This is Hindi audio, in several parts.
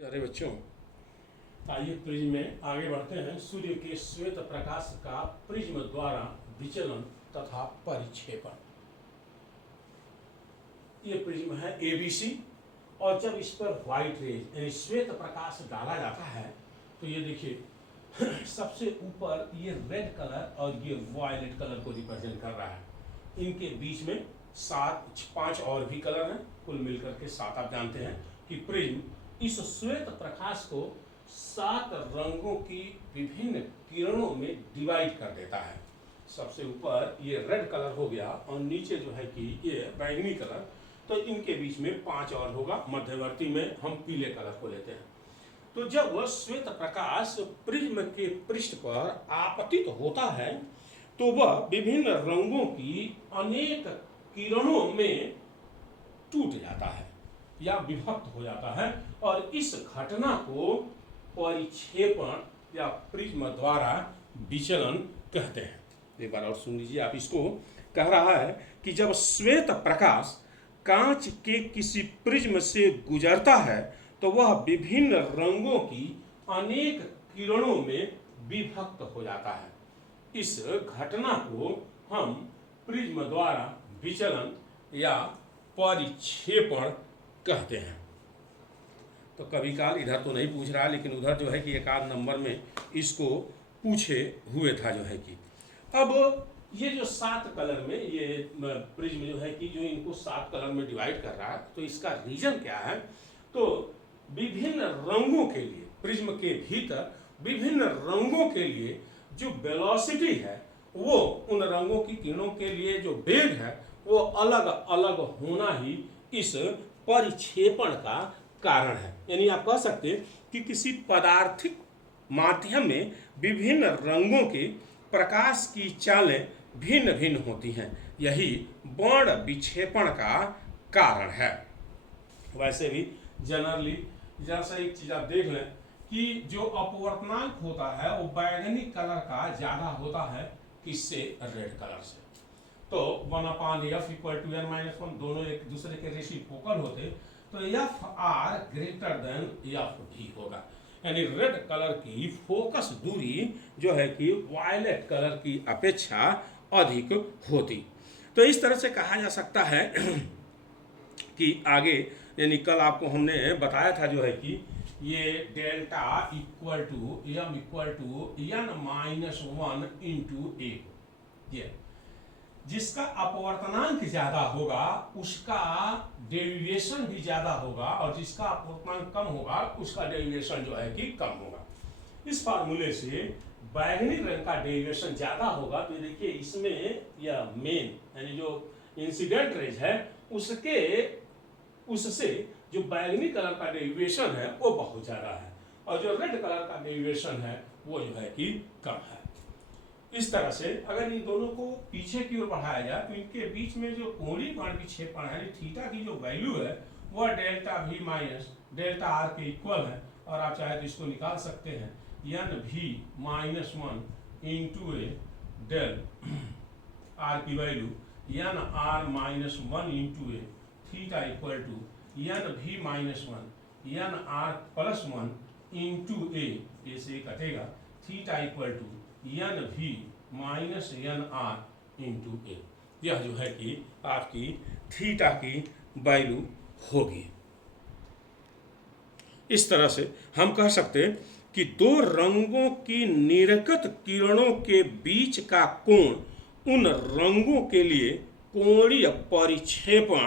प्यारे बच्चों, आइए प्रिज्म में आगे बढ़ते हैं। सूर्य के श्वेत प्रकाश का प्रिज्म द्वारा विचलन तथा परिक्षेपण। ये प्रिज्म है ABC, और जब इस पर व्हाइट रेज यानी श्वेत प्रकाश डाला जाता है तो ये देखिए सबसे ऊपर ये रेड कलर और ये वायलेट कलर को रिप्रेजेंट कर रहा है। इनके बीच में 5 और भी कलर हैं, कुल मिलकर के 7। आप जानते हैं कि प्रिज्म इस श्वेत प्रकाश को 7 रंगों की विभिन्न किरणों में डिवाइड कर देता है। सबसे ऊपर ये रेड कलर हो गया और नीचे जो है कि ये बैंगनी कलर, तो इनके बीच में 5 और होगा। मध्यवर्ती में हम पीले कलर को लेते हैं। तो जब वह श्वेत प्रकाश प्रिज्म के पृष्ठ पर आपतित होता है तो वह विभिन्न रंगों की अनेक किरणों में टूट जाता है या विभक्त हो जाता है, और इस घटना को परिक्षेपण या प्रिज्म द्वारा विचलन कहते हैं। एक बार और सुन लीजिए आप इसको। कह रहा है कि जब श्वेत प्रकाश कांच के किसी प्रिज्म से गुजरता है तो वह विभिन्न रंगों की अनेक किरणों में विभक्त हो जाता है। इस घटना को हम प्रिज्म द्वारा विचलन या परिक्षेपण कहते हैं। तो कभी काल इधर तो नहीं पूछ रहा, लेकिन उधर जो है कि एक आध नंबर में इसको पूछे हुए था जो है कि। अब ये जो 7 कलर में ये प्रिज्म जो है कि जो इनको 7 कलर में डिवाइड कर रहा है, तो इसका रीजन क्या है? तो विभिन्न रंगों के लिए प्रिज्म के भीतर विभिन्न रंगों के लिए जो वेलोसिटी है वो उन रंगों की किरणों के लिए जो वेग है वो अलग अलग होना ही इस परिक्षेपण का कारण है। यानी आप कह सकते हैं कि किसी पदार्थिक माध्यम में विभिन्न रंगों के प्रकाश की चालें भिन्न भिन्न होती हैं। यही वर्ण विक्षेपण का कारण है। वैसे भी जनरली जैसा एक चीज आप देख लें कि जो अपवर्तनांक होता है वो बैंगनी कलर का ज्यादा होता है किससे? रेड कलर से। तो 1/f = n-1 दोनों एक दूसरे के रेसिप्रोकल होते तो FR > FD होगा। यानी रेड कलर की फोकस दूरी जो है कि वायलेट कलर की अपेक्षा अधिक होती। तो इस तरह से कहा जा सकता है कि आगे, यानी कल आपको हमने बताया था जो है कि ये डेल्टा = m = n-1 × a, ये जिसका अपवर्तनांक ज्यादा होगा उसका डेविएशन भी ज्यादा होगा, और जिसका अपवर्तनांक कम होगा उसका डेविएशन जो है कि कम होगा। इस फार्मूले से बैंगनी रंग का डेविएशन ज्यादा होगा। तो देखिए इसमें यह मेन यानी जो इंसिडेंट रेज है उससे जो बैंगनी कलर का डेविएशन है वो बहुत ज्यादा है, और जो रेड कलर का डेविएशन है वो जो है कि कम है। इस तरह से अगर इन दोनों को पीछे की ओर बढ़ाया जाए तो इनके बीच में जो कोणीय वर्ण विक्षेपण है थीटा की जो वैल्यू है वह delta V minus delta R के इक्वल है, और आप चाहे तो इसको निकाल सकते हैं NV - 1 × a डेल R की value NR - 1 × a theta = NV - 1 NR + 1 × a, ये से कटेगा, थीटा = NV - NR × a। यह जो है कि आपकी थीटा की वैल्यू होगी। इस तरह से हम कह सकते हैं कि दो रंगों की निर्गत किरणों के बीच का कोण उन रंगों के लिए कोणीय परिक्षेपण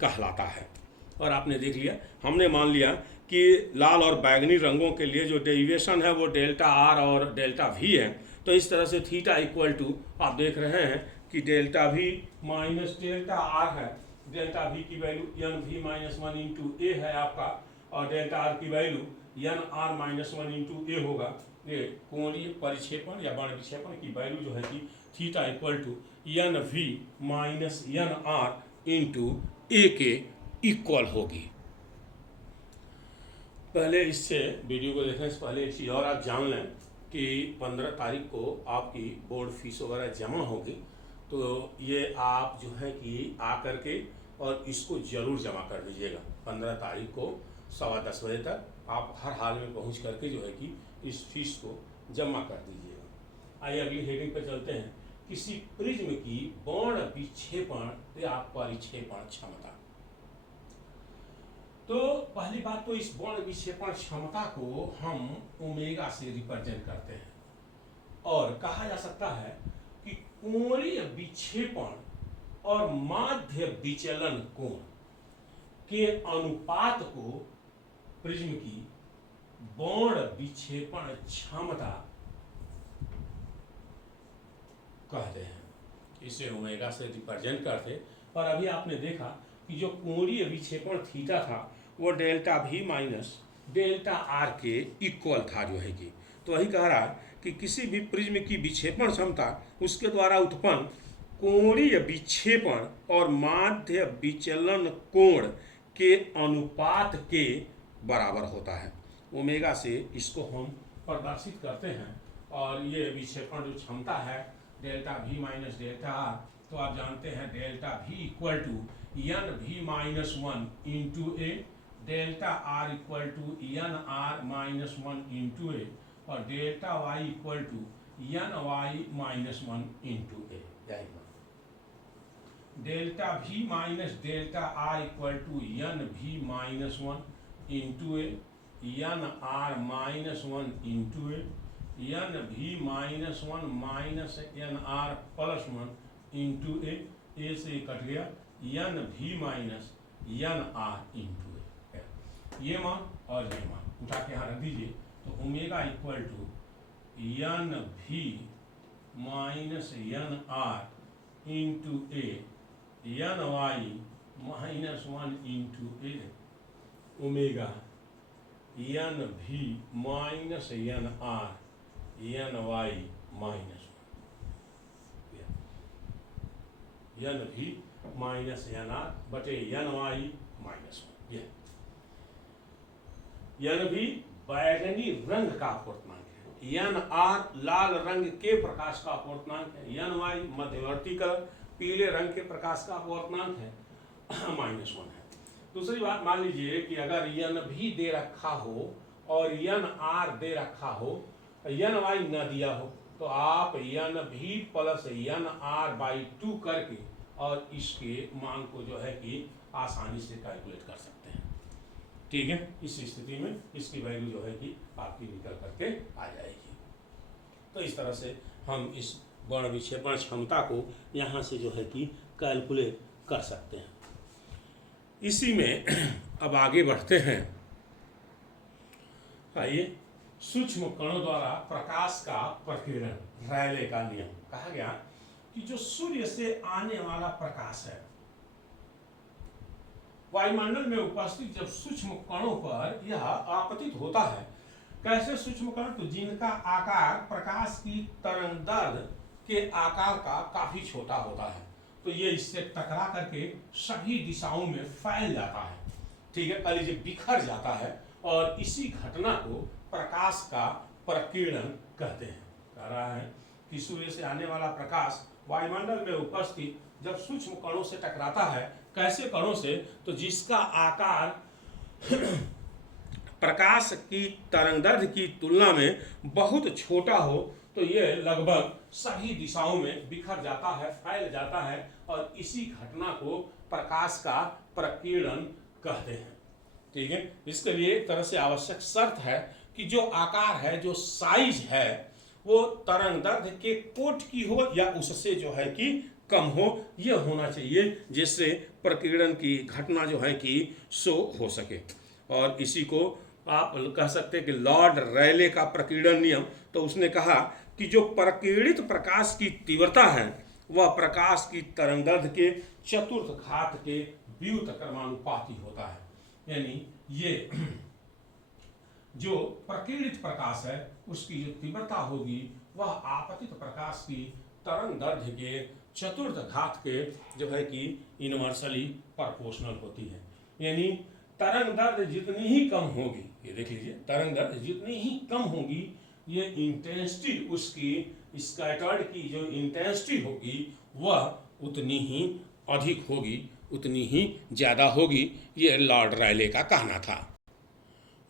कहलाता है। और आपने देख लिया, हमने मान लिया कि लाल और बैंगनी रंगों के लिए जो डेविएशन है वो डेल्टा R और डेल्टा V है। तो इस तरह से थीटा = आप देख रहे हैं कि delta V minus delta R है। डेल्टा V की वैल्यू NV - 1 × a है आपका, और डेल्टा R की वैल्यू NR - 1 × a होगा। ये कोणीय परिक्षेपण या वर्ण विक्षेपण की वैल्यू जो है कि थीटा = NV - NR × a के इक्वल होगी। पहले इससे वीडियो को देखने से पहले एक चीज़ और आप जान लें कि 15 तारीख को आपकी बोर्ड फीस वगैरह जमा होगी। तो ये आप जो है कि आकर के और इसको ज़रूर जमा कर दीजिएगा 15 तारीख को 10:15 बजे तक। आप हर हाल में पहुंच करके जो है कि इस फीस को जमा कर दीजिएगा। आइए अगली हेडिंग पर चलते हैं। किसी प्रिज्म की बाण विक्षेपण या परिक्षेपण क्षमता। तो पहली बात तो इस बाण विक्षेपण क्षमता को हम ओमेगा से रिप्रेजेंट करते हैं और कहा जा सकता है कि कोणीय विक्षेपण और माध्य विचलन कोण के अनुपात को प्रिज्म की बाण विक्षेपण क्षमता कहते हैं। इसे ओमेगा से रिप्रेजेंट करते। और अभी आपने देखा कि जो कोणीय विक्षेपण थीटा था वो delta V minus delta are के इक्वल था जो है कि, तो वही कह रहा है कि किसी भी प्रिज्म की विक्षेपण क्षमता उसके द्वारा उत्पन्न कोणीय विक्षेपण और माध्य विचलन कोण के अनुपात के बराबर होता है। ओमेगा से इसको हम प्रदर्शित करते हैं और ये विक्षेपण जो क्षमता है delta V minus delta are, तो आप जानते हैं delta V equal to N V minus one into A, delta R equal to N R minus one into A और delta Y equal to N Y minus one into A. Delta V minus delta R equal to N V minus one into A, N R minus one into A, N V minus one minus N R plus one into A से कट गया, N V minus N R into ए। ये मान और ये मान उठा के यहाँ रख दीजिए, तो omega equal to N V minus N R into A, N Y minus one into A, omega N V minus N R N Y minus N V minus N R बटे N Y minus one. N V बैगनी रंग का अपूर्णांक है, एन आर लाल रंग के प्रकाश का अपूर्णांक है, एन वाई मध्यवर्ती कलर पीले रंग के प्रकाश का अपूर्णांक है माइनस वन है। दूसरी बात मान लीजिए कि अगर एन भी दे रखा हो और एन आर दे रखा हो, एन वाई न दिया हो, तो आप एन भी प्लस एन आर बाई 2 करके और इसके मान को जो है कि आसानी से कैलकुलेट कर सकते हैं। ठीक है, इस स्थिति में इसकी वैल्यू जो है कि आपकी निकल करके आ जाएगी। तो इस तरह से हम इस बाण विक्षेपण क्षमता को यहाँ से जो है कि कैलकुलेट कर सकते हैं। इसी में अब आगे बढ़ते हैं। आइए, सूक्ष्म कणों द्वारा प्रकाश का प्रकीर्णन, रैले का नियम। कहा गया कि जो सूर्य से आने वाला प्रकाश है वायुमंडल में उपस्थित जब सूक्ष्म कणों पर यह आपतित होता है, कैसे सूक्ष्म कण, तो जिनका आकार प्रकाश की तरंगदैर्घ्य के आकार का काफी छोटा होता है, तो ये इससे टकरा करके सभी दिशाओं में फैल जाता है। ठीक है, कल बिखर जाता है और इसी घटना को प्रकाश का प्रकीर्णन कहते हैं। कह रहा है कि सूर्य से आने वाला प्रकाश वायुमंडल में उपस्थित जब सूक्ष्म कणों से टकराता है, कैसे कणों से, तो जिसका आकार प्रकाश की तरंगदैर्घ्य की तुलना में बहुत छोटा हो, तो ये लगभग सभी दिशाओं में बिखर जाता है, फैल जाता है और इसी घटना को प्रकाश का प्रकीर्णन कहते हैं। ठीक है, इसके लिए एक तरह से आवश्यक शर्त है कि जो आकार है, जो साइज है, वो तरंगदैर्घ्य के कोट की हो या उससे जो है कि कम हो, यह होना चाहिए, जिससे प्रकीर्णन की घटना जो है कि शो हो सके। और इसी को आप कह सकते हैं कि लॉर्ड रैले का प्रकीर्णन नियम। तो उसने कहा कि जो प्रकीर्णित प्रकाश की तीव्रता है वह प्रकाश की तरंगदैर्घ्य के चतुर्थ घात के व्युत्क्रमानुपाती होता है। यानी ये जो प्रकीर्णित प्रकाश है उसकी जो तीव्रता होगी वह आपतित प्रकाश की तरंगदैर्घ्य के चतुर्थ घात के जो है कि इनवर्सली प्रोपोर्शनल होती है। यानी तरंगदैर्घ्य जितनी ही कम होगी, ये देख लीजिए, तरंगदैर्घ्य जितनी ही कम होगी, ये इंटेंसिटी उसकी स्कैटर्ड की जो इंटेंसिटी होगी वह उतनी ही अधिक होगी, उतनी ही ज़्यादा होगी। ये लॉर्ड रैले का कहना था।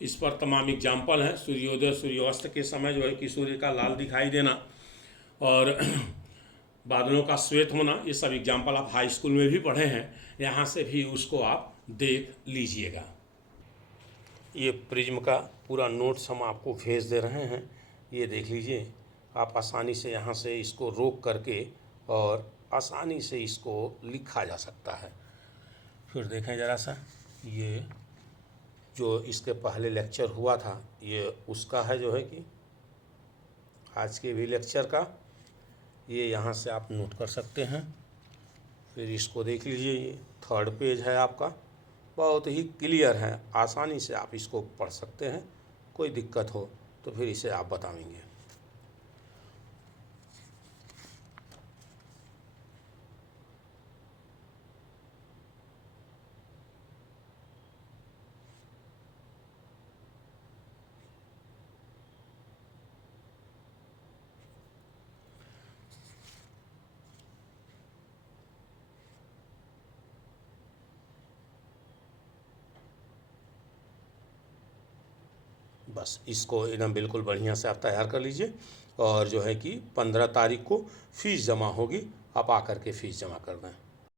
इस पर तमाम एग्जाम्पल हैं। सूर्योदय सूर्यास्त के समय जो है कि सूर्य का लाल दिखाई देना और बादलों का श्वेत होना, ये सब एग्जाम्पल आप हाई स्कूल में भी पढ़े हैं, यहाँ से भी उसको आप देख लीजिएगा। ये प्रिज्म का पूरा नोट्स हम आपको भेज दे रहे हैं, ये देख लीजिए। आप आसानी से यहाँ से इसको रोक करके और आसानी से इसको लिखा जा सकता है। फिर देखें ज़रा सा, ये जो इसके पहले लेक्चर हुआ था ये उसका है जो है कि आज के भी लेक्चर का, ये यहाँ से आप नोट कर सकते हैं। फिर इसको देख लीजिए, ये 3rd पेज है आपका, बहुत ही क्लियर है, आसानी से आप इसको पढ़ सकते हैं। कोई दिक्कत हो तो फिर इसे आप बताएंगे। बस इसको एकदम बिल्कुल बढ़िया से आप तैयार कर लीजिए और जो है कि 15 तारीख को फ़ीस जमा होगी, आप आकर के फ़ीस जमा कर दें।